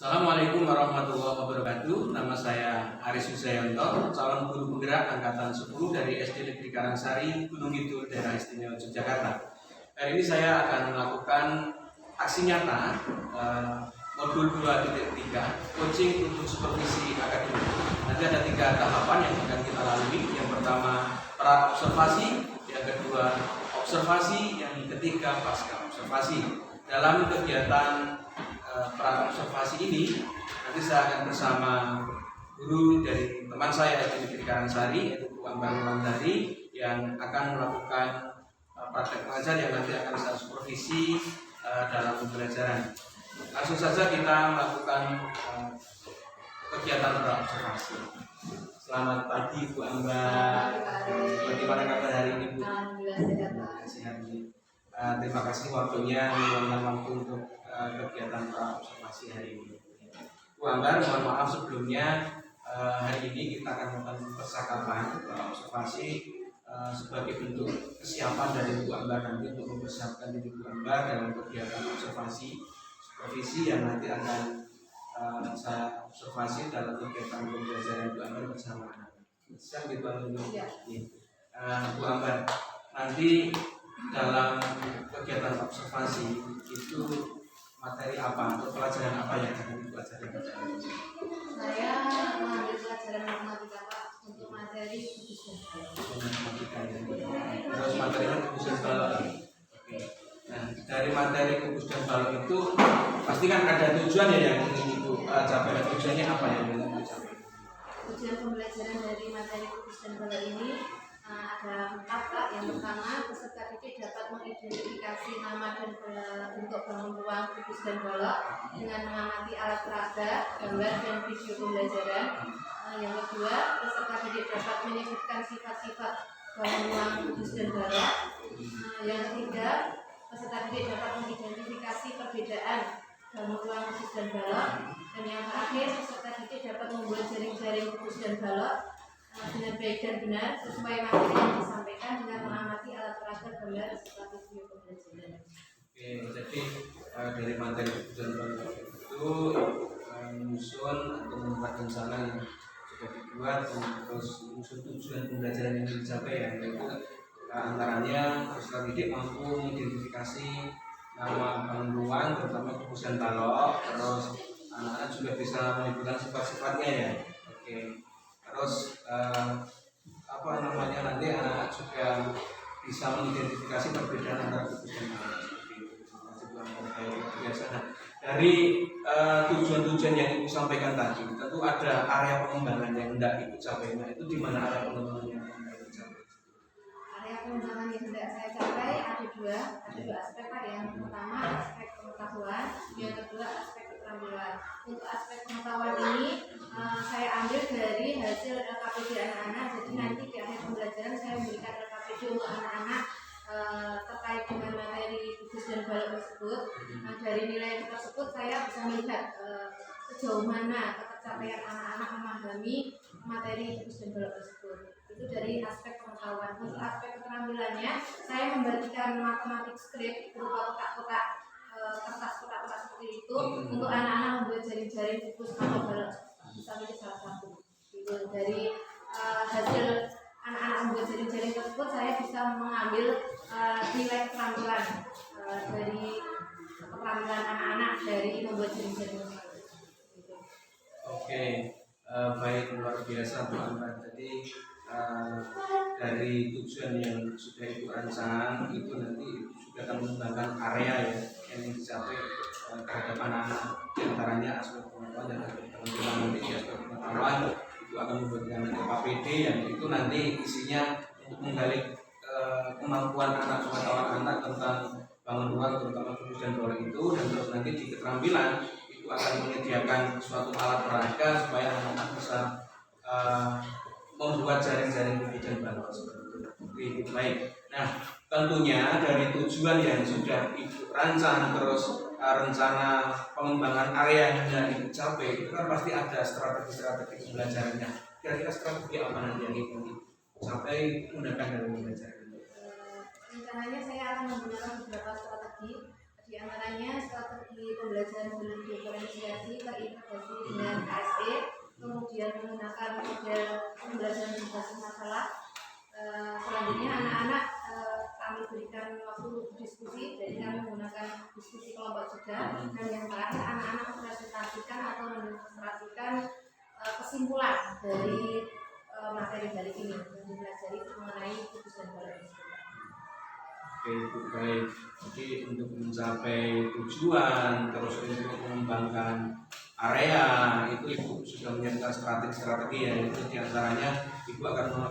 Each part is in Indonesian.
Assalamualaikum warahmatullahi wabarakatuh. Nama saya Aris Wijayanto, calon guru penggerak angkatan 10 dari SD Negeri Karangsari, Gunung Kidul, Daerah Istimewa Yogyakarta. Hari ini saya akan melakukan aksi nyata modul 2.3 coaching untuk supervisi akademik. Nanti ada 3 tahapan yang akan kita lalui. Yang pertama pra observasi, yang kedua observasi, yang ketiga pasca observasi. Dalam kegiatan pra observasi ini nanti saya akan bersama guru dari teman saya di Negeri Karangsari, yaitu Bu Ambar Wulandari, yang akan melakukan praktek pengajar yang nanti akan saya supervisi dalam pembelajaran. Langsung saja kita melakukan kegiatan pra observasi. Selamat pagi Bu Ambar. Bagaimana kabar hari ini Bu? Alhamdulillah sehat. Terima kasih waktunya meluangkan waktu untuk kegiatan pra observasi hari ini. Bu Ambar, mohon maaf sebelumnya, hari ini kita akan melakukan percakapan pra observasi sebagai bentuk kesiapan dari Bu Ambar nanti untuk mempersiapkan diri Bu Ambar dalam kegiatan observasi supervisi yang nanti akan saya observasi dalam kegiatan pembelajaran Bu Ambar bersama anak. Siap gitu Ya. Bu Ambar, nanti dalam kegiatan observasi itu materi apa atau pelajaran apa yang akan dipelajari? Saya mengambil pelajaran matematika Pak untuk materi gugus Matematika ya. Terus materinya gugus dan balok. Oke. Nah, dari materi gugus dan balok itu pasti kan ada tujuan ya yang ingin Ibu capai. Tujuannya apa yang ingin Ibu capai? Tujuan pembelajaran dari materi gugus dan balok ini ada 4 Pak. Yang pertama, peserta didik dapat mengidentifikasi nama dan bentuk bangun ruang gugus dan balok dengan mengamati alat peraga, gambar, dan video pembelajaran. Yang kedua, peserta didik dapat menyebutkan sifat-sifat bangun ruang gugus dan balok. Yang ketiga, peserta didik dapat mengidentifikasi perbedaan bangun ruang gugus dan balok. Dan yang terakhir, peserta didik dapat membuat jaring-jaring gugus dan balok dengan baik dan benar sesuai materi yang disampaikan dengan mengamati alat peraga, gambar, serta video pembelajaran. Oke, jadi dari materi gugus dan balok itu menyusun atau membuat rencana yang sudah dibuat, terus menyusun tujuan pembelajaran yang dicapai ya, yaitu antaranya peserta didik mampu mengidentifikasi nama bangun ruang terutama gugus dan balok, terus anak-anak juga bisa menyebutkan sifat-sifatnya ya. Oke. Terus nanti anak-anak juga bisa mengidentifikasi perbedaan antara gugus dan balok seperti itu. Biasa. Nah, dari tujuan-tujuan yang Ibu sampaikan tadi, tentu ada area pengembangan yang hendak Ibu capai. Nah, itu di mana area pengembangan yang hendak Ibu capai? Area pengembangan yang hendak saya capai ada dua aspek Pak. Yang pertama aspek pengetahuan, yang kedua aspek keterampilan. Untuk aspek pengetahuan ini saya ambil dari hasil LKPD anak-anak. Jadi nanti di akhir pembelajaran saya memberikan LKPD untuk anak-anak terkait dengan materi gugus dan balok tersebut. Nah, dari nilai tersebut saya bisa melihat sejauh mana ketercapaian anak-anak memahami materi gugus dan balok tersebut. Itu dari aspek pengetahuan. Untuk aspek keterampilannya, saya membagikan matematik script berupa kotak-kotak kertas kotak-kotak seperti itu untuk anak-anak membuat jaring-jaring gugus atau balok. Bisa pilih salah satu. Itu dari hasil anak-anak membuat jaring-jaring tersebut, saya bisa mengambil nilai keterampilan dari keterampilan anak-anak dari membuat jaring-jaring tersebut. Oke, baik, luar biasa Bu Ambar. Jadi dari tujuan yang sudah Ibu rancang itu nanti Ibu juga akan mengembangkan area ya yang dicapai terhadap anak-anak, diantaranya aspek pengetahuan dan aspek keterampilan. Nanti di aspek pengetahuan Ibu akan membuatkan LKPD yang itu nanti isinya untuk menggali kemampuan anak, pengetahuan anak tentang bangun ruang terutama gugus dan balok itu, dan terus nanti di keterampilan Ibu akan menyediakan suatu alat peraga supaya anak-anak bisa membuat jaring-jaring gugus dan balok seperti itu. Baik. Nah, tentunya dari tujuan yang sudah Ibu rancang, terus rencana pengembangan area yang hendak Ibu capai, itu kan pasti ada strategi-strategi pembelajarannya. Kira-kira strategi apa nanti yang Ibu capai menggunakan dalam pembelajaran? Rencananya saya akan menggunakan beberapa strategi. Di antaranya strategi pembelajaran berdiferensiasi terintegrasi dengan KSE, kemudian menggunakan model pembelajaran berbasis masalah. Selanjutnya anak-anak kami berikan waktu diskusi, jadi kami menggunakan diskusi kelompok juga. Dan yang terakhir anak-anak mempresentasikan atau mendemonstrasikan kesimpulan dari materi balik ini yang dipelajari mengenai putus dan balik. Oke, itu baik. Jadi untuk mencapai tujuan, terus untuk mengembangkan area, itu Ibu sudah menyiapkan strategi-strategi ya. Itu diantaranya Ibu akan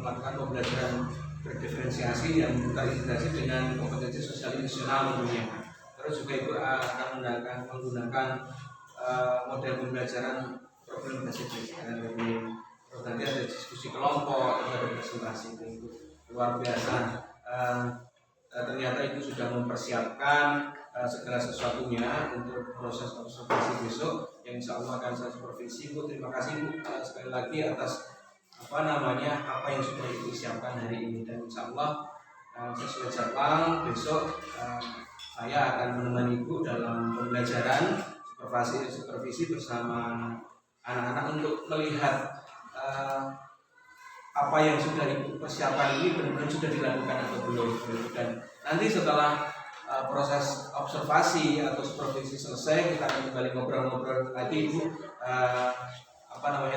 melakukan pembelajaran berdiferensiasi yang terintegrasi dengan kompetensi sosial emosional tentunya. Terus juga Ibu akan menggunakan model pembelajaran problem based learning. Terus nanti ada diskusi kelompok, ada presentasi, itu luar biasa. Ternyata Ibu sudah mempersiapkan segala sesuatunya untuk proses observasi besok yang insya Allah akan saya supervisi. Bu, terima kasih Bu sekali lagi atas apa yang sudah Ibu siapkan hari ini, dan insya Allah sesuai jadwal besok saya akan menemani Ibu dalam pembelajaran supervisi bersama anak-anak untuk melihat apa yang sudah Ibu persiapkan ini benar-benar sudah dilakukan atau belum. Dan nanti setelah proses observasi atau supervisi selesai, kita akan kembali ngobrol-ngobrol lagi Ibu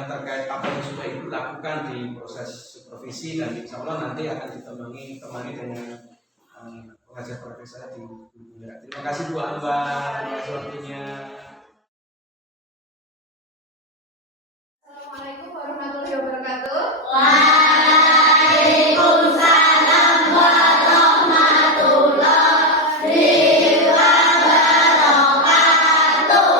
terkait apa yang sudah Ibu lakukan di proses supervisi, dan insya Allah nanti akan ditemani dengan pengajar praktek saya di Bunga. Terima kasih Bu Amba atas waktunya. Assalamualaikum warahmatullahi wabarakatuh. Waalaikumsalam warahmatullahi wabarakatuh.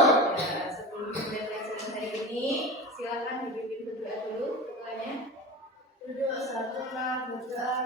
Sebelum kita pelajaran hari ini, silakan dipimpin berdoa dulu. Ketuanya Duduk satulah berdoa.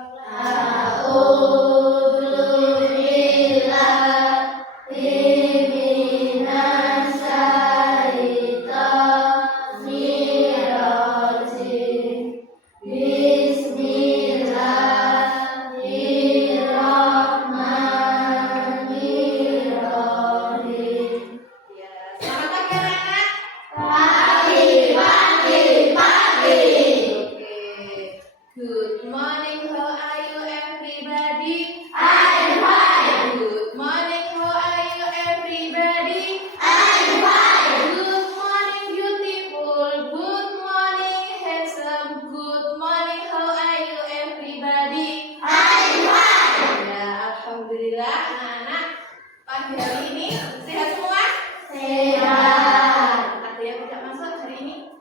Good morning, how are you everybody? I'm fine. Good morning, how are you everybody? I'm fine. Good morning, beautiful. Good morning, handsome. Good morning, how are you everybody? I'm fine. Ya, alhamdulillah anak-anak pagi hari ini sehat semua? Sehat. Ada yang tidak masuk hari ini?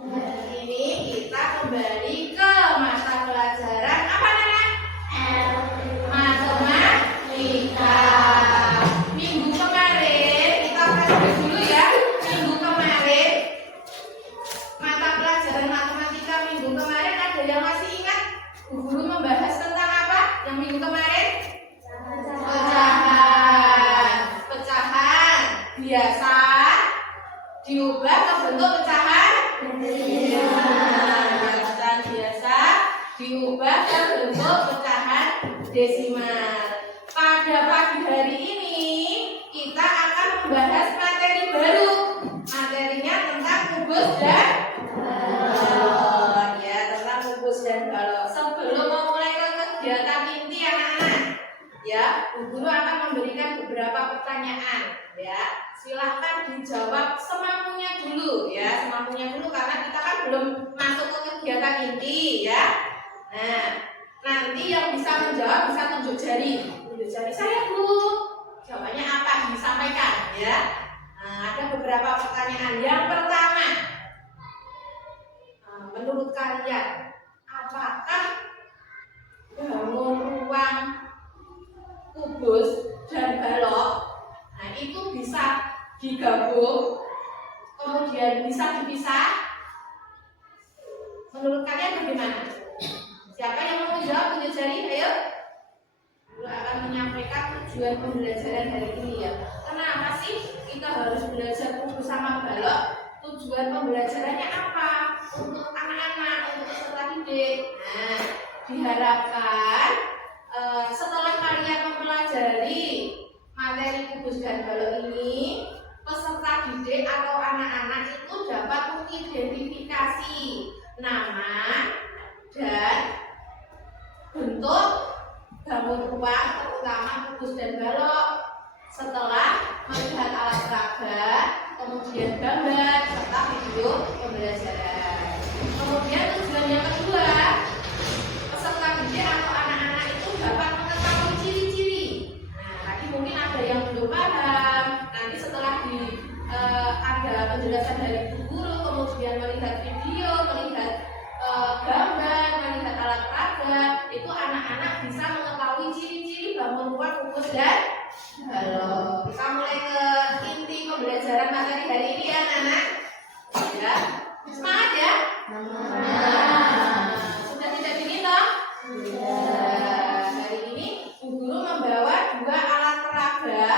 Hari ini kita kembali ke mata pelajaran apa namanya? Matematika. Minggu kemarin kita flashback dulu ya. Minggu kemarin mata pelajaran matematika minggu kemarin ada yang masih ingat? Bu Guru membahas tentang apa? Yang minggu kemarin? Pecahan biasa diubah ke bentuk pecahan pecahan biasa diubah ke bentuk pecahan desimal. Pada pagi hari ini kita akan membahas materi baru. Materinya tentang kubus dan balok. Ya, tentang kubus dan balok. Sebelum memulai kegiatan inti anak-anak, ya, Bu Guru akan memberikan beberapa pertanyaan. Ya, silahkan dijawab semampunya dulu, ya, semampunya dulu karena kita kan belum masuk ke kegiatan inti, ya. Nah, nanti yang bisa menjawab bisa tunjuk jari saya Bu. Jawabannya apa disampaikan, ya. Nah, ada beberapa pertanyaan. Yang pertama, menurut kalian, apakah bangun ruang kubus dan balok, nah itu bisa digabung, kemudian bisa dipisah? Menurut kalian bagaimana? Siapa yang mau menjawab? Tunjuk jari, ayo. Guru akan menyampaikan tujuan pembelajaran hari ini, ya. Kenapa sih kita harus belajar kubus sama balok? Tujuan pembelajarannya apa? Untuk anak-anak, untuk peserta didik. Nah, diharapkan setelah kalian mempelajari setelah melihat alat peraga, kemudian gambar serta video pembelajaran. Kemudian tujuan yang kedua, peserta didik atau anak-anak itu dapat mengetahui ciri-ciri. Nah, tadi mungkin ada yang belum paham. Nanti setelah ada penjelasan dari guru, kemudian melihat video, melihat gambar, melihat alat peraga, itu anak-anak bisa mengetahui ciri-ciri bangun ruang, kubus, dan balok. Kita mulai ke inti pembelajaran materi hari ini ya, anak-anak. Ya, semangat ya. Sudah tidak dingin toh? Hari ini Bu Guru membawa dua alat peraga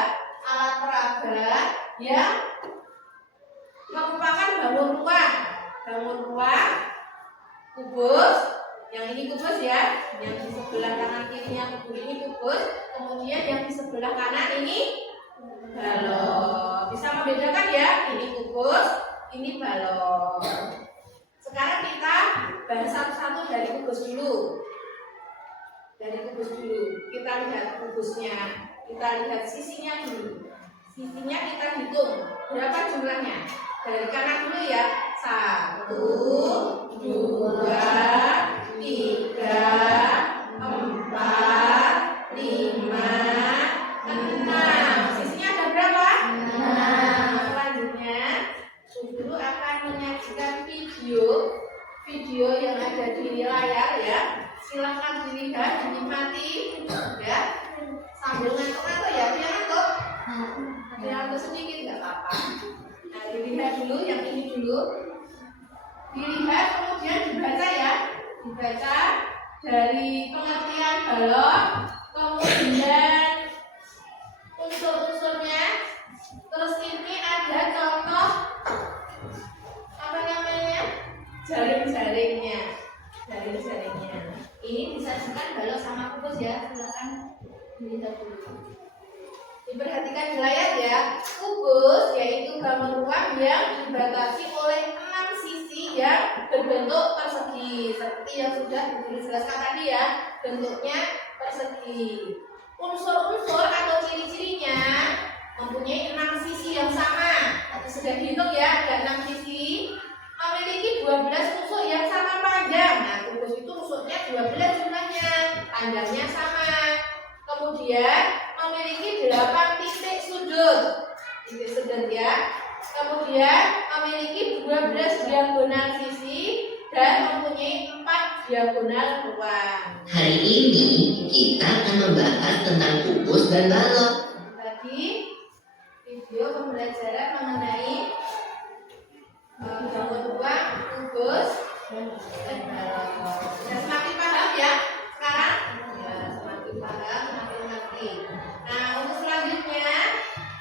yang merupakan bangun ruang, kubus. Yang ini kubus ya, yang di sebelah kanan kirinya kubus ini kubus, kemudian yang di sebelah kanan ini balok. Bisa membedakan ya, ini kubus, ini balok. Sekarang kita bahas satu-satu dari kubus dulu. Kita lihat kubusnya, kita lihat sisinya dulu. Sisinya kita hitung berapa jumlahnya. Dari kanan dulu ya. 1, 2, 3, 4, 5, 6, 6. Sisinya ada berapa? 6. Selanjutnya Guru akan menyajikan video yang ada di layar ya. Silakan dilihat, dinikmati ya. Sambil ngantuk-ngantuk ya, jangan ngantuk. Ada yang ngantuk sedikit nggak apa-apa. Nah, dilihat dulu yang ini dulu. Dilihat kemudian dibaca ya. Dibaca dari pengertian balok, kemudian unsur-unsurnya. Terus ini ada contoh apa namanya? Jaring-jaringnya. Ini disajikan balok sama kubus ya. Silakan dilihat dulu. Diperhatikan di layar ya. Kubus yaitu bangun ruang yang dibatasi oleh 6 sisi yang berbentuk persegi. Seperti yang sudah dijelaskan tadi ya, bentuknya persegi. Unsur-unsur atau ciri-cirinya mempunyai 6 sisi yang sama. Tadi sudah dihitung ya, ada 6 sisi. Memiliki 12 tusuk yang sama panjang. Nah, kubus itu tusuknya 12 jumlahnya, panjangnya sama. Kemudian memiliki 8 titik sudut ya. Kemudian memiliki 12 diagonal sisi dan mempunyai 4 diagonal ruang. Hari ini kita akan membahas tentang kubus dan balok. Tadi video pembelajaran mengenai bangun ruang, kubus, dan balok. Sudah semakin paham ya sekarang? Ya, semakin paham, semakin mengerti. Nah, untuk selanjutnya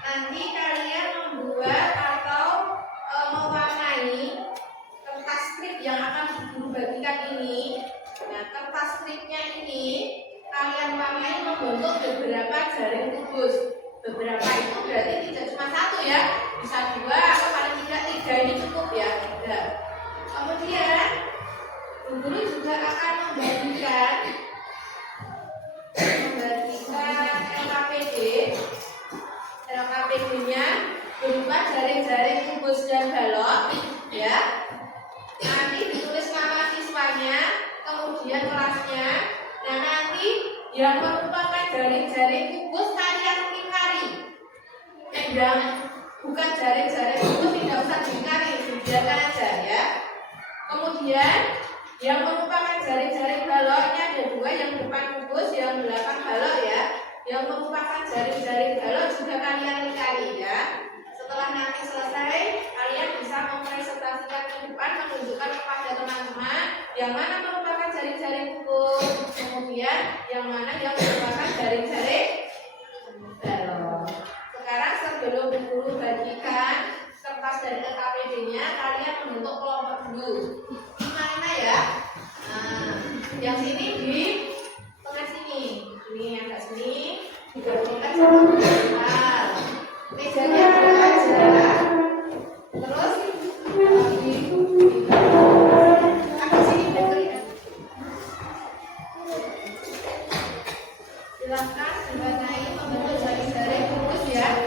nanti kalian membuat atau mewarnai kertas strip yang akan Guru bagikan ini. Nah, kertas stripnya ini kalian warnai membentuk beberapa jaring kubus. Beberapa itu berarti tidak cuma satu ya, bisa 2 atau paling tidak 3, ini cukup ya. 3. Kemudian Guru juga akan membagikan LKPD-nya berupa jaring-jaring kubus dan balok ya. Nanti ditulis nama siswanya, kemudian kelasnya. Nah, nanti yang merupakan jaring-jaring kubus kalian ingkari. Yang bukan jaring-jaring kubus tidak usah diingkari, dibiarkan aja ya. Kemudian yang merupakan jaring-jaring baloknya ada 2, yang depan kubus, yang belakang balok ya. Yang merupakan jaring-jaring balok juga kalian ingkari ya. Setelah nanti selesai, kalian bisa mempresentasikan ke depan, menunjukkan kepada teman-teman yang mana merupakan jaring-jaring kubus, kemudian yang mana yang merupakan jaring-jaring balok. Sekarang sebelum Guru bagikan kertas dari LKPD-nya, kalian membentuk kelompok dulu. Mana ya? Nah, yang sini di tengah sini. Ini agak sini. Digabungkan sama vertikal. Mejanya dua aja. Terus agak sini berkelihatan. Silahkan diwarnai membentuk jaring-jaring kubus ya.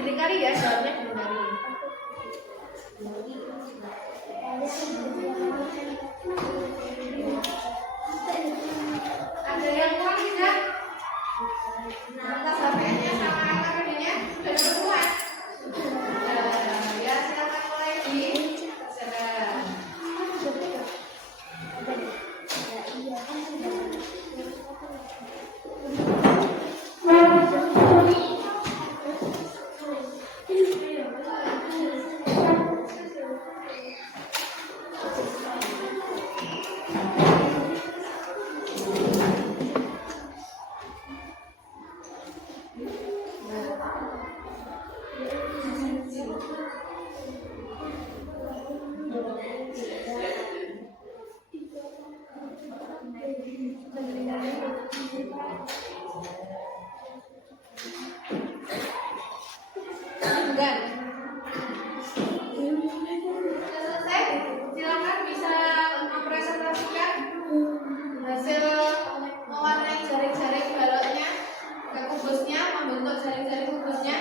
Dikali ya, jawabnya dikali. Ada yang kurang tidak? Atas HP-nya sama KPD-nya sudah semua. Ya, silakan mulai di terserah. Bukan. Sudah selesai? Silakan bisa mempresentasikan hasil mewarnai jaring-jaring baloknya ke kubusnya, membentuk jaring-jaring kubusnya.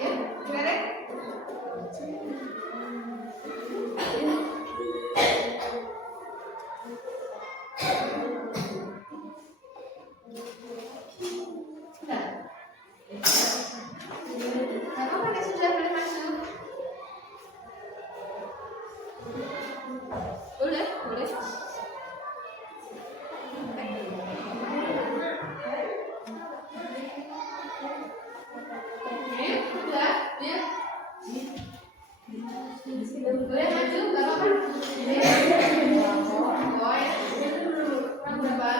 Ya, Derek? Sudah. Apa nih sudah boleh masuk? Boleh, boleh. Sudah, ya. Boleh maju, nggak apa-apa. Boy, berapa?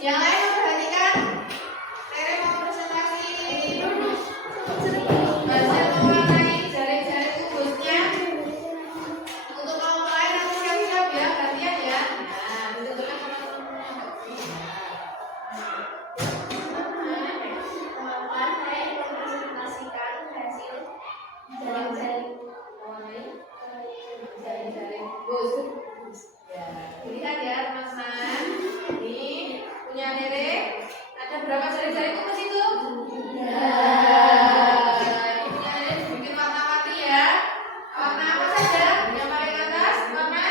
Yang lain memperhatikan, Tere mau presentasi hasil mewarnai jaring-jaring kubusnya. Untuk kelompok lain nanti siap-siap ya, gantian ya. Nah, bentuknya Teman-teman, saya mempresentasikan hasil jaring-jaring mewarnai jaring-jaring kubus. Ya, lihat ya teman-teman. Ini punya Tere. Ada berapa jaring-jaring kubus itu? Ini punya Tere bikin warna-warni ya. Warna apa saja? Yang paling atas warna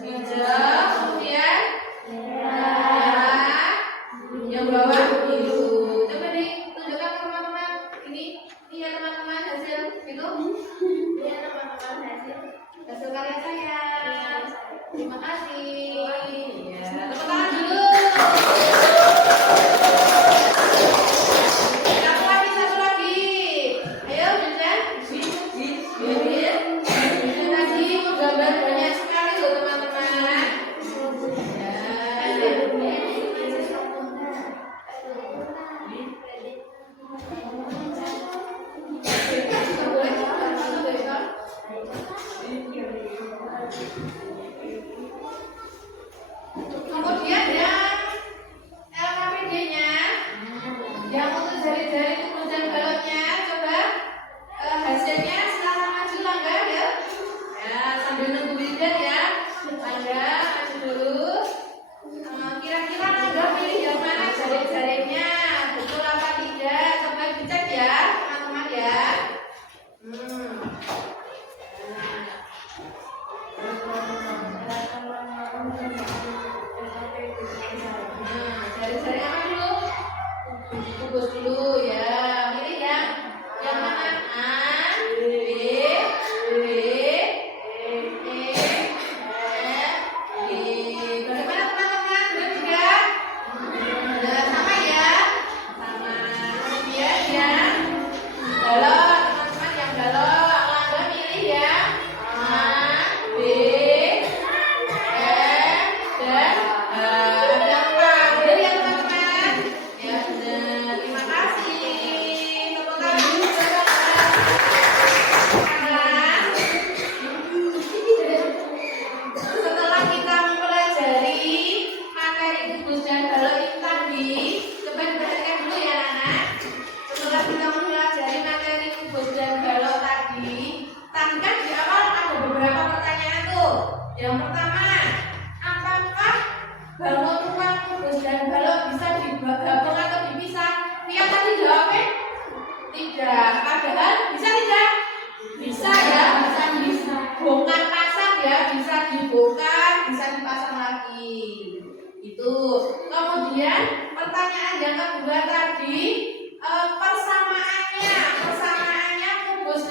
hijau, kemudian merah, yang bawah biru. Coba ditunjukkan ke teman-teman. Ini ya teman-teman hasil itu. ya teman-teman Hasil karya saya. Terima kasih. Ya, tepuk tangan dulu. Satu lagi. Ayo, Julian. Julian tadi menggambar banyak sekali loh teman-teman. Kemudian ya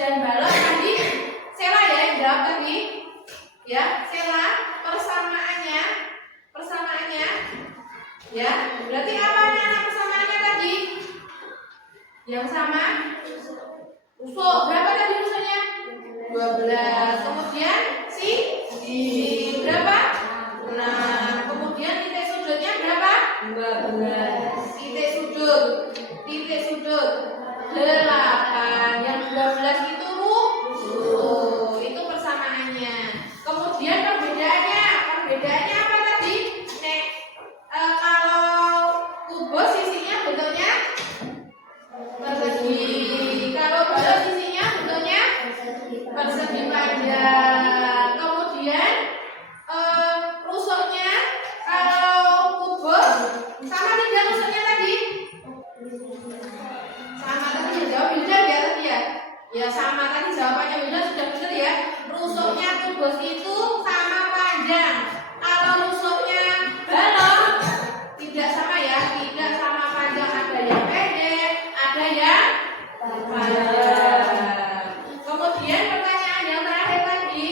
dan balok tadi Sela ya yang jawab tadi. Ya, Sela persamaannya ya. Berarti apa anak persamaannya tadi? Yang sama rusuk. Berapa tadi rusuknya? 12. Kemudian di berapa? 6. Kemudian titik sudutnya berapa? 12. Titik sudut 8. Yang 12 itu rusuk. Itu persamaannya. Kemudian perbedaannya apa tadi? Kalau kubus sisinya bentuknya persegi. Kalau balok sisinya bentuknya persegi panjang. Kemudian rusuknya kalau kubus sama tidak rusuknya tadi? Sama tadi ya, jawab Wildan ya tadi ya. Ya sama tadi jawabannya Wildan sudah benar ya. Rusuknya kubus itu sama panjang. Kalau rusuknya balok tidak sama ya, tidak sama panjang. Ada yang pendek, ada yang panjang. Kemudian pertanyaan yang terakhir tadi.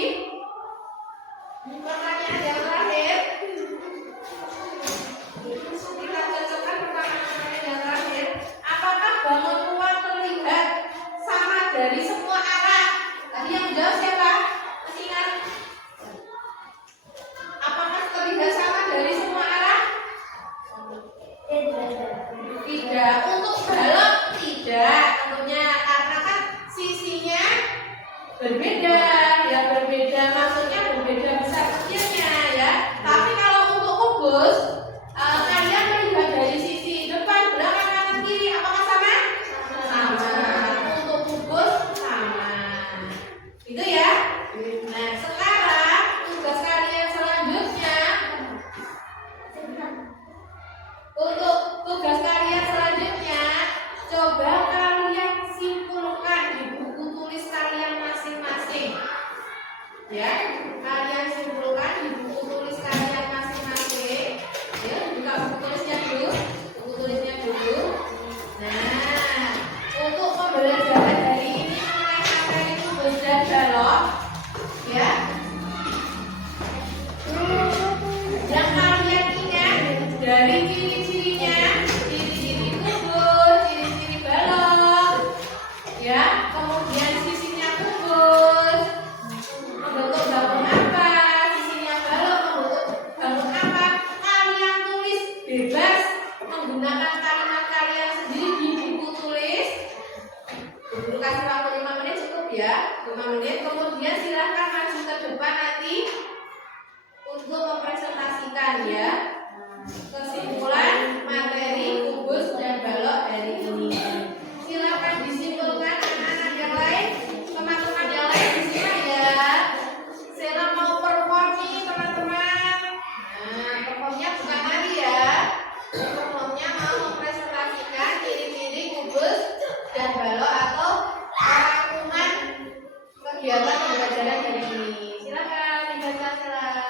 Kita cocokkan pertanyaan yang terakhir. Apakah bangun ruang terlihat sama dari semua arah? Tadi yang jawab siapa? Masih ingat? Apakah terlihat sama dari semua arah? Tidak. Untuk balok tidak tentunya, karena kan sisinya berbeda. Ya berbeda maksudnya berbeda besar kecilnya ya. Tapi kalau untuk kubus kalian melihat dari sisi depan, belakang, kanan, kiri, apakah sama? Sama. Untuk kubus sama. Itu ya. Nah, sekarang tugas kalian selanjutnya. Untuk tugas kalian selanjutnya, coba kalian simpulkan di buku tulis kalian masing-masing. Ya, kalian simpulkan di buku tulis kalian masing-masing. Ya, buka buku tulisnya dulu. Nah, untuk pembelajaran hari ini mengenai materi kubus dan balok, ya. Yang kalian ingat dari ciri-cirinya, ciri-ciri kubus, ciri-ciri balok, ya. Kemudian sisinya kubus membentuk bangun apa, sisinya balok membentuk bangun apa. Kalian tulis bebas menggunakan kalimat kalian sendiri di buku tulis. Guru kasih waktu 5 menit cukup ya, 5 menit. Kemudian silahkan maju ke depan nanti untuk mempresentasikan ya kesimpulan materi kubus dan balok hari ini. Silakan disimpulkan anak-anak yang lain, teman-teman yang lain di sini ya. Saya mau perform nih teman-teman. Nah, performnya bukan tadi ya. Performnya mau mempresentasikan ciri-ciri kubus dan balok atau rangkuman kegiatan pembelajaran hari ini. Silakan dibaca salah.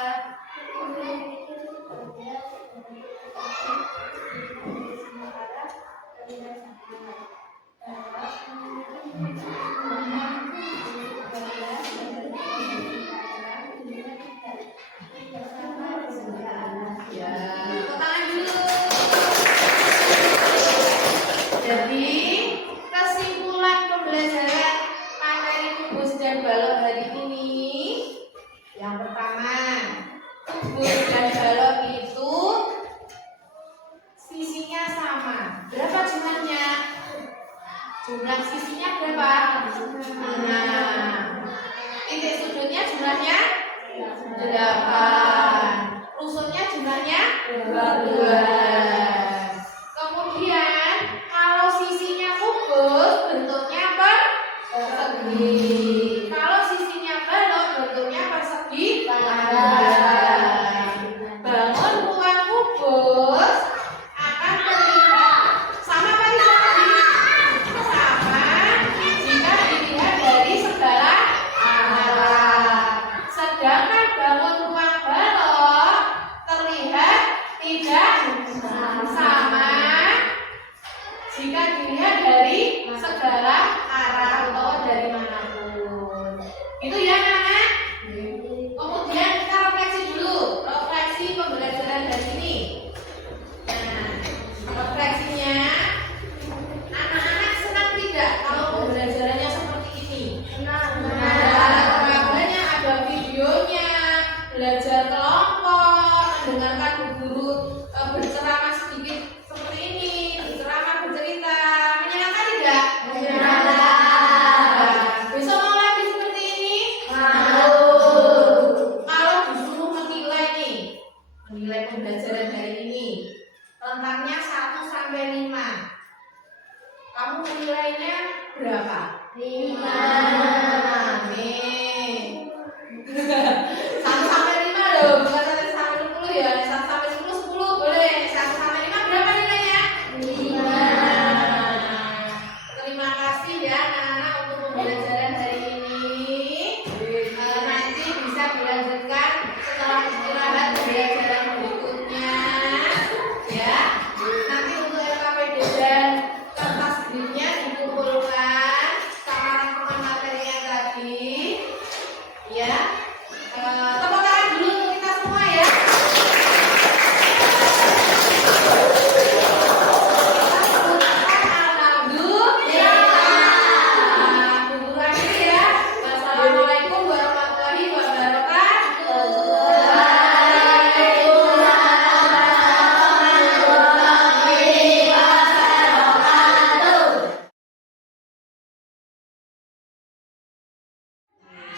Ya, tepuk tangan dulu. Jadi, kesimpulan pembelajaran materi kubus dan balok hari ini, yang pertama, kubus dan balok itu sisinya sama. Berapa jumlahnya? Jumlah sisinya berapa? 6. Titik sudutnya jumlahnya 8. Rusuknya jumlahnya 12. Kemudian kalau sisinya kubus bentuknya persegi. Kalau sisinya balok bentuknya persegi panjang.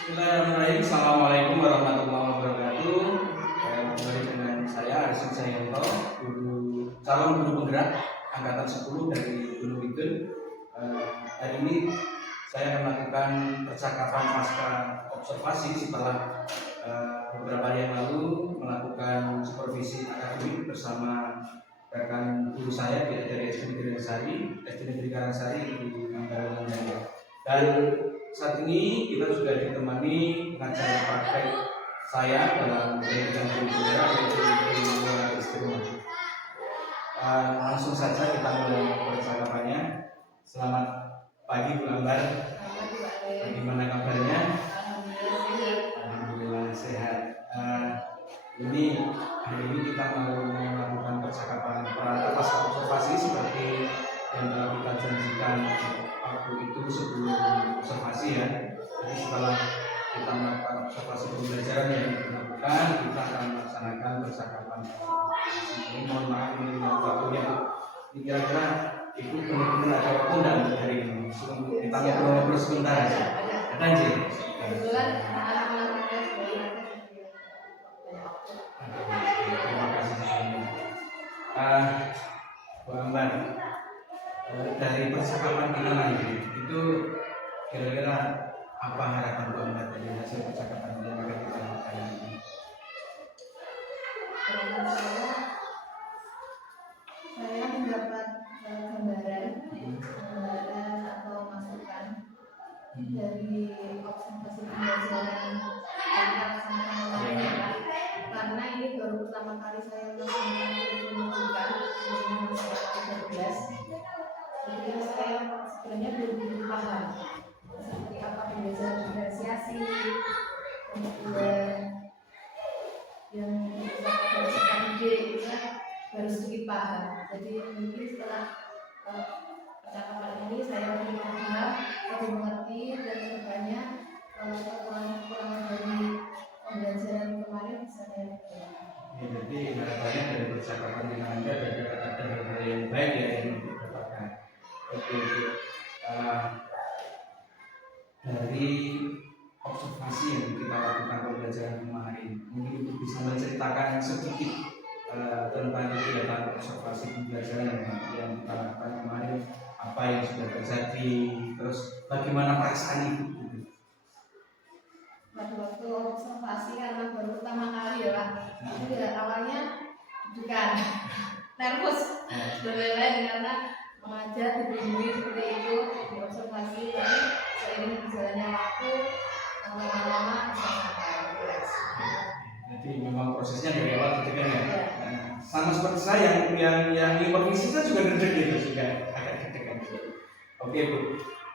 Bismillahirrahmanirrahim. Assalamualaikum warahmatullahi wabarakatuh. Kembali dengan saya Aris Sayanto, calon guru penggerak angkatan 10 dari Gunung Kidul. Hari ini saya akan melakukan percakapan pasca observasi setelah beberapa hari yang lalu melakukan supervisi akademik bersama rekan guru saya dari SD Negeri Karangsari di Manggarai Jaya. Dan saat ini kita sudah ditemani pengajar praktek saya dalam pendidikan guru penggerak yaitu Ibu Istimewa. Langsung saja kita mulai percakapannya. Selamat pagi Bu Ambar. Bagaimana kabarnya? Alhamdulillah sehat. Hari ini kita mau melakukan percakapan pasca observasi seperti yang telah kita janjikan waktu itu sebelum observasi ya. Jadi setelah kita melakukan observasi pembelajaran yang dilakukan, kita akan melaksanakan percakapan. Ini mohon maaf ini waktunya. Ini kira-kira itu benar-benar ada waktu enggak untuk hari ini? Kita ngobrol sebentar aja. Ada aja. Kebetulan anak-anak kita sebenarnya Terima kasih. Bu Ambar, dari percakapan kita nanti itu kira-kira apa harapan Bu Ambar dari hasil percakapan yang akan kita lakukan ini? saya mendapat gambaran atau masukan dari observasi pembelajaran yang sama-sama kemarin ya Pak. Karena ini baru pertama kali saya melakukan pembentukan dengan masyarakat 13. Jadi saya sebenarnya belum paham seperti apa pembelajaran diferensiasi, kemudian yang disebutkan ide itu baru sedikit paham. Jadi mungkin setelah percakapan ini saya lebih paham, lebih mengerti dan kedepannya kekurangan dari pembelajaran kemarin bisa saya lakukan. Ya, jadi harapannya dari percakapan yang ada hal-hal yang baik ya yang didapatkan. Oke. Dari observasi yang kita lakukan pembelajaran kemarin, mungkin Ibu bisa menceritakan sedikit tentang kegiatan observasi pembelajaran yang kita lakukan kemarin, apa yang sudah terjadi, terus bagaimana perasaan Ibu? Pada waktu observasi karena baru pertama kali ya Pak, itu ya awalnya bukan nervous sebenarnya karena mengajar diberi seperti itu di observasi, tapi seiring berjalannya waktu lama-lama bisa sampai relax. Jadi memang prosesnya dari awal gitu kan ya. Sama seperti saya yang supervisi kan juga deg gitu juga agak deg-degan gitu. Oke Bu.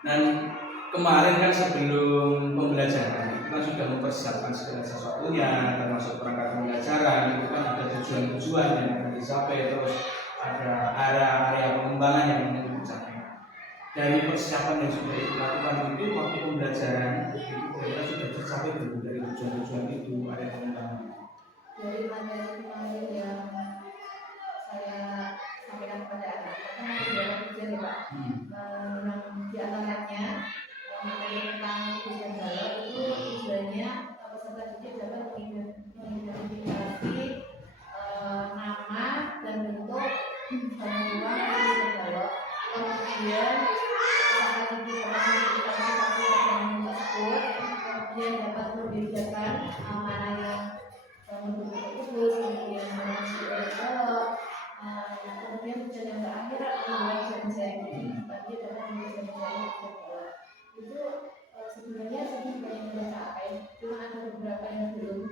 Dan kemarin kan sebelum pembelajaran kita sudah mempersiapkan segala sesuatunya, termasuk perangkat pembelajaran itu kan ada tujuan-tujuan yang akan dicapai, terus ada area pengembangan yang ingin dicapai. Dari persiapan yang sudah dilakukan itu waktu pembelajaran itu kita sudah tercapai belum dari tujuan-tujuan itu ada pengembangan. Dari materi kemarin yang saya sampaikan kepada anak, karena ada ujian ya Pak. Memang di antaranya materi tentang ujian galau itu tujuannya peserta didik dapat mengidentifikasi nama dan bentuk bangunan ujian galau. Kemudian peserta didik dapat mengidentifikasi bangunan tersebut, kemudian dapat membedakan mana yang putus, kemudian ujian galau. Kemudian ujian yang terakhir adalah ujian tadi dapat ujian itu sebenarnya sudah banyak yang tercapai, cuma ada beberapa yang belum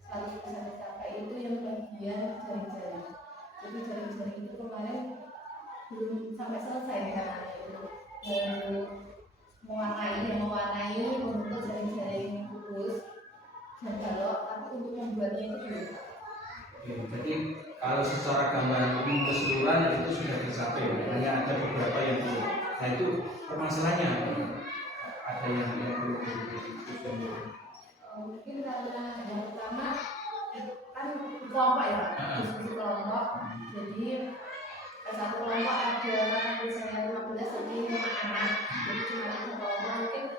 sekali bisa tercapai, itu yang bagian jaring-jaring. Jadi jaring-jaring itu kemarin belum sampai selesai karena itu baru mewarnai membentuk jaring-jaring putus dan balok, tapi untuk membuatnya itu belum. Jadi kalau secara gambaran umum keseluruhan itu sudah dicapai, hanya ada beberapa yang belum. Nah itu permasalahannya ada yang belum dicapai. Mungkin karena yang pertama kan kelompok ya Pak, diskusi kelompok. Jadi satu kelompok ada karena saya 15 jadi 5 anak, jadi cuma satu kelompok mungkin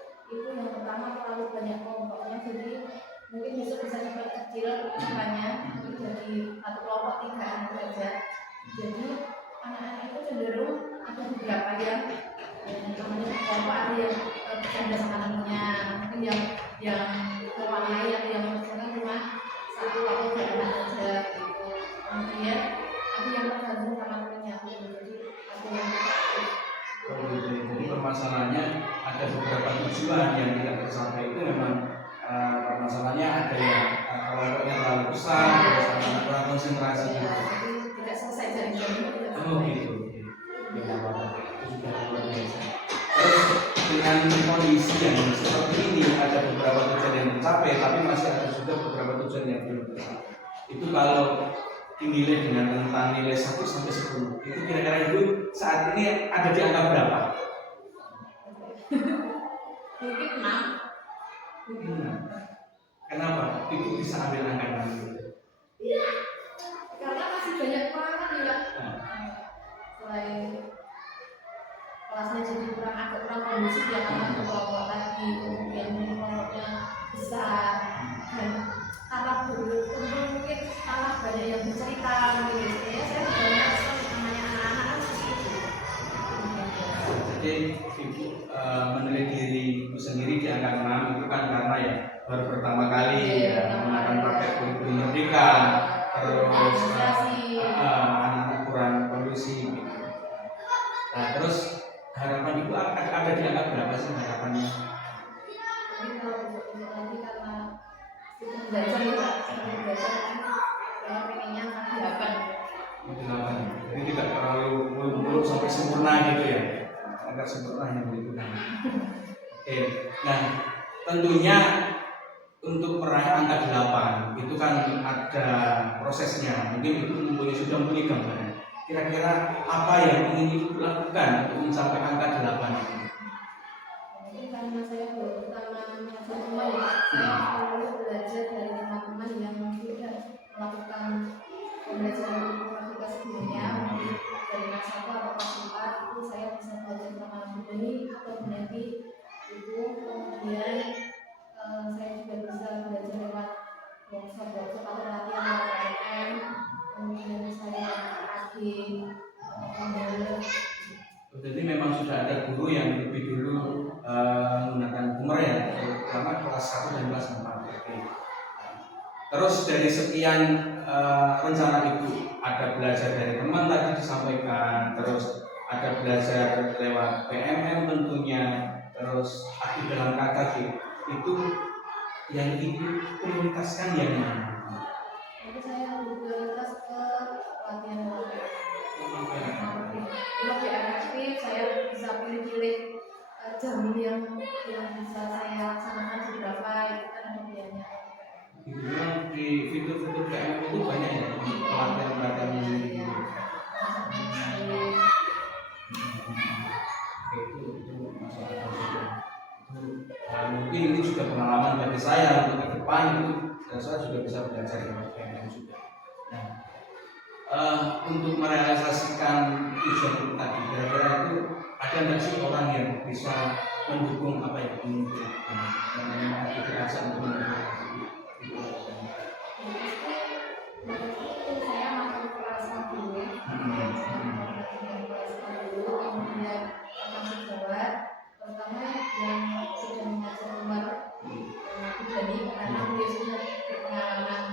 Jadi anak-anak itu cenderung ada beberapa yang namanya kelompok, ada yang bercanda sama temennya, mungkin yang mewarnai atau yang mengerjakan cuma satu atau dua anak saja gitu. Kemudian ada yang tergantung sama temennya, jadi ada yang Jadi permasalahannya ada beberapa tujuan yang tidak tercapai itu memang permasalahannya ada yang kelompoknya terlalu besar, terus anak kurang konsentrasi gitu. jadi tidak selesai dari jam itu. Oh gitu. Ya, nggak apa-apa. Itu sudah luar biasa. Terus dengan kondisi yang seperti ini ada beberapa tujuan yang tercapai, tapi masih ada juga beberapa tujuan yang belum tercapai. Itu kalau dinilai dengan rentang nilai 1 sampai 10, itu kira-kira itu saat ini ada di angka berapa? Mungkin 6. Kenapa? Itu bisa ambil angka 6 gitu. Karena masih banyak kekurangan ya. Nah, Selain kelasnya jadi agak kurang kondusif ya, karena kelompok tadi, kemudian kelompoknya besar, dan karena mungkin kalah banyak yang bercerita gitu ya. Saya banyak namanya anak-anak kan seperti itu. jadi ibu menilai diri ibu sendiri di angka 6 itu kan karena ya baru pertama kali ya, menggunakan paket kurikulum merdeka, terus anak-anak kurang kondusif gitu. Nah terus harapan ibu ada di angka berapa sih harapannya? Jadi kalau untuk nanti karena sistem belajar ya Pak, sistem belajar kan saya pengennya angka 8. 8. Jadi tidak terlalu muluk-muluk sampai sempurna gitu ya, agak sempurna yang dibutuhkan. Oke, nah tentunya untuk meraih angka 8 itu kan ada prosesnya. Mungkin ibu sudah mempunyai gambaran. Kira-kira apa yang ingin ibu lakukan untuk mencapai angka 8 itu? Mungkin karena saya baru pertama mengajar teman ya, saya perlu belajar dari teman-teman yang sudah melakukan pembelajaran matematika sebelumnya, mungkin dari kelas 1 atau kelas 4 itu saya bisa belajar sama Bu Deni atau Bu Nevi itu. Kemudian saya juga bisa belajar lewat workshop atau latihan lewat PNM. Kemudian saya akhir Jadi memang sudah ada guru yang lebih dulu menggunakan Boomer ya, terutama kelas 1 dan kelas 4. Oke. Terus dari sekian rencana itu ada belajar dari teman tadi disampaikan, terus ada belajar lewat PMM tentunya, terus aktif dalam KKG. Itu yang ibu prioritaskan yang mana? Jadi saya prioritas ke latihan lebih efektif, saya bisa pilih-pilih jam yang bisa saya laksanakan di berapa itu kan hadiahnya. Dibilang di fitur-fitur PMM itu banyak ya untuk pelatihan-pelatihan ini. Itu masalah juga. Mungkin ini juga pengalaman bagi saya untuk ke depan itu saya juga bisa belajar dari PMM juga. Nah, untuk merealisasikan tujuan itu tadi, kira-kira itu ada nggak sih orang yang bisa mendukung apa yang ingin dilakukan dan memang itu diajak untuk mendukung itu. Saya masuk kelas 1 kemudian masuk Jawa, terutama yang sudah mengajar luar Bidani, karena dia sudah berpengalaman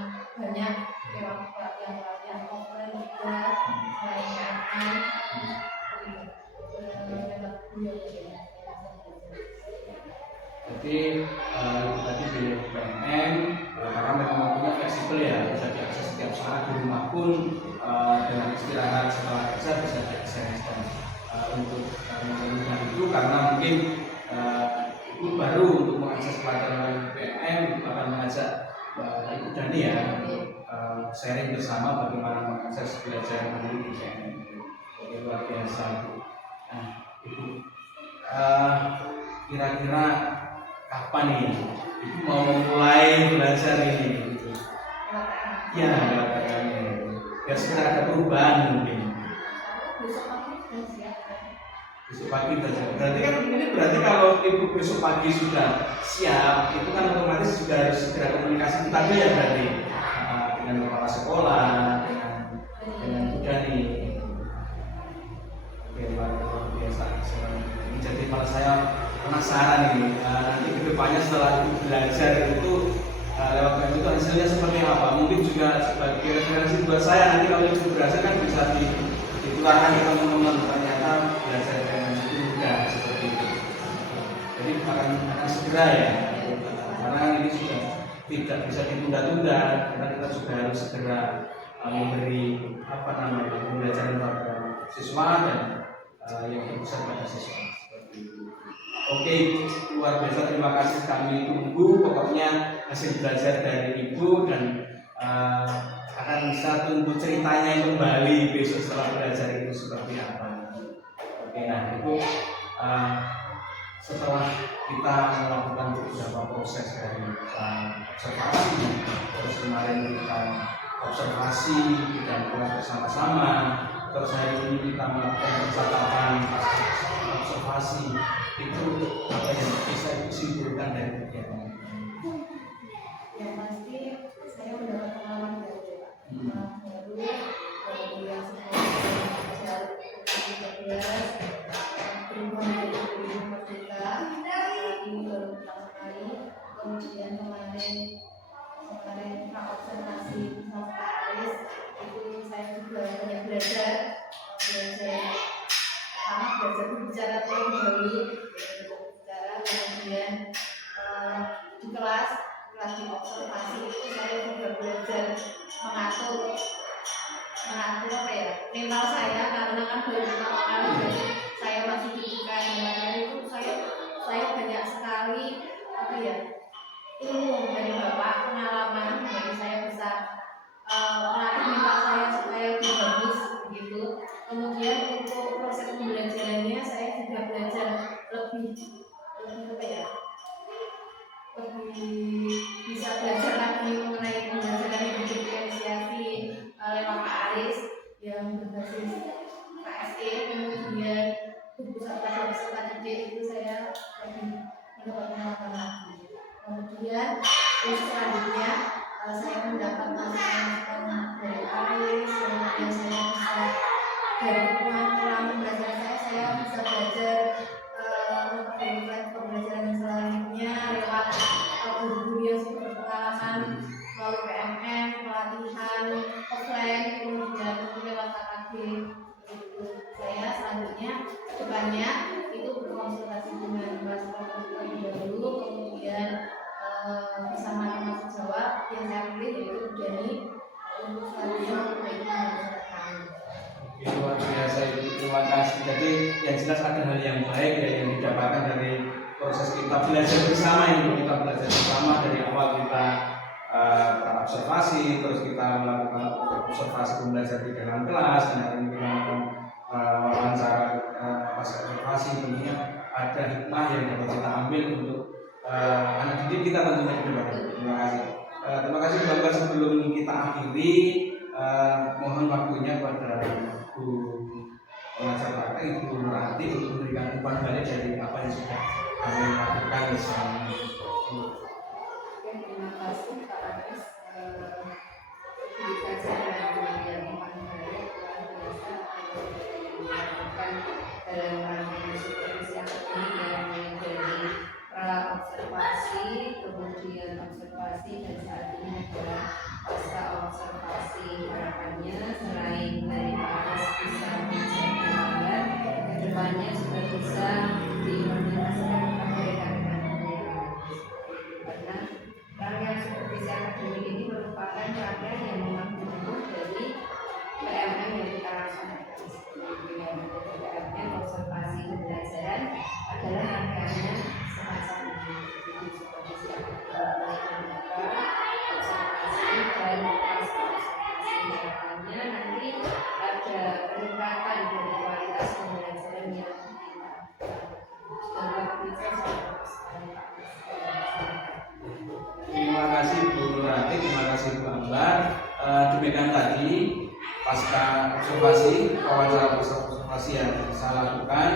banyak lewat pelatihan offline juga, selain Jadi itu tadi di PMM karena memang waktunya fleksibel ya, bisa diakses setiap saat di rumah pun dengan istirahat setelah kerja bisa diakses. Dan untuk menunjukkan itu karena mungkin itu baru untuk mengakses pelajaran PMM itu akan mengajak Ibu Dani ya untuk sharing bersama bagaimana mengakses belajar mandiri di PMM. Jadi luar biasa. Nah, itu kira-kira kapan nih ibu mau memulai belajar ini? Ya, ya segera ada perubahan mungkin. Besok pagi saja. Berarti kalau ibu besok pagi sudah siap, itu kan otomatis juga harus segera komunikasi tadi ya berarti dengan kepala sekolah, dengan Bu Dani. Oke, luar biasa. Ini jadi malah saya penasaran ini, nanti kedepannya setelah ibu belajar itu lewat web itu hasilnya seperti apa? Mungkin juga sebagai referensi buat saya nanti kalau ibu berhasil kan bisa ditularkan ke teman-teman, ternyata belajar dengan itu mudah seperti itu. Jadi akan segera ya, karena ini sudah tidak bisa ditunda-tunda, karena kita juga harus segera memberi pembelajaran pada siswa dan yang berpusat pada siswa. Oke, luar biasa, terima kasih, kami tunggu pokoknya hasil belajar dari ibu dan akan bisa tunggu ceritanya kembali besok setelah belajar itu seperti apa. Oke, nah itu setelah kita melakukan beberapa proses dari observasi, terus kemarin kita observasi dan kelas bersama-sama, terus hari ini kita melakukan percakapan observasi. Itu apa yang bisa disimpulkan dari kegiatan ini? Yang pasti saya mendapat pengalaman baru, kemudian sekolah belajar berubah menjadi lebih merdeka. Ini baru pertama kali. Kemudian kemarin observasi sama Pak Aris itu saya juga banyak belajar berbicara terlebih dahulu, kemudian di kelas di observasi itu saya juga belajar mengatur mental saya, karena kan baru pertama kali jadi saya masih dibuka itu saya banyak sekali ilmu dari Bapak, pengalaman, jadi saya bisa melatih mental saya supaya lebih bagus begitu. Kemudian untuk proses pembelajarannya saya juga belajar lebih bisa belajar lagi mengenai pembelajaran yang diferensiasi lewat Pak Aris yang berbasis KSE. Kemudian pusat peserta didik itu saya lebih mendapat pengalaman lagi. Kemudian selanjutnya saya mendapat masukan dari Aris, kemudian saya bisa dari pengalaman pembelajaran saya bisa belajar dari pembelajaran selanjutnya lewat guru-guru yang sudah berpengalaman melalui PMM, pelatihan offline, kemudian lewat KKG. Saya selanjutnya kedepannya itu berkonsultasi dengan Mas terlebih dahulu, kemudian bersama termasuk jawab yang saya pilih yaitu Dani untuk selanjutnya memperbaiki pembelajaran kami. Luar biasa Ibu, terima kasih. Jadi yang jelas ada hal yang baik yang didapatkan dari proses kita belajar bersama ini. Kita belajar bersama dari awal kita observasi, terus kita melakukan observasi pembelajaran di dalam kelas, dan hari ini kita melakukan wawancara pas observasi. Tentunya ada hikmah yang dapat kita ambil untuk anak didik kita tentunya ke depan. Terima kasih. Terima kasih Bapak. Sebelum kita akhiri, mohon waktunya pada Bu pengajar kakak Ibu Nurhati untuk memberikan umpan balik dari apa yang sudah kami lakukan selama ini. Terima kasih Pak Aris. Kita saya memberikan umpan balik luar biasa dalam rangka supervisi ini yang menjadi observasi, kemudian observasi, dan saat ini adalah pasca observasi. Harapannya selain dari Pak Aris bisa mengajarkan kedepannya juga bisa diimplementasikan kepada rekan-rekan, karena rangkaian supervisi akademik ini merupakan rangkaian yang memang tumbuh dari PMM yang kita laksanakan. PMM observasi pembelajaran adalah rangkaiannya semacam ini. Jadi supervisi akademik observasi dan pasca observasi. Harapannya nanti ada peningkatan dari kualitas pembelajaran yang kita Terima kasih Bu Nurhati, terima kasih Bu Ambar. Demikian tadi pasca observasi, wawancara observasi yang saya lakukan.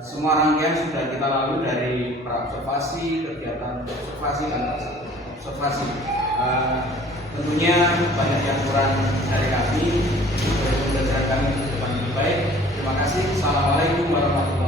Semua rangkaian sudah kita lalui dari pra-observasi, kegiatan observasi, dan observasi. Tentunya banyak yang kurang dari kami, dari pembelajaran kami ke depan lebih baik. Terima Terima kasih. Assalamualaikum warahmatullahi wabarakatuh.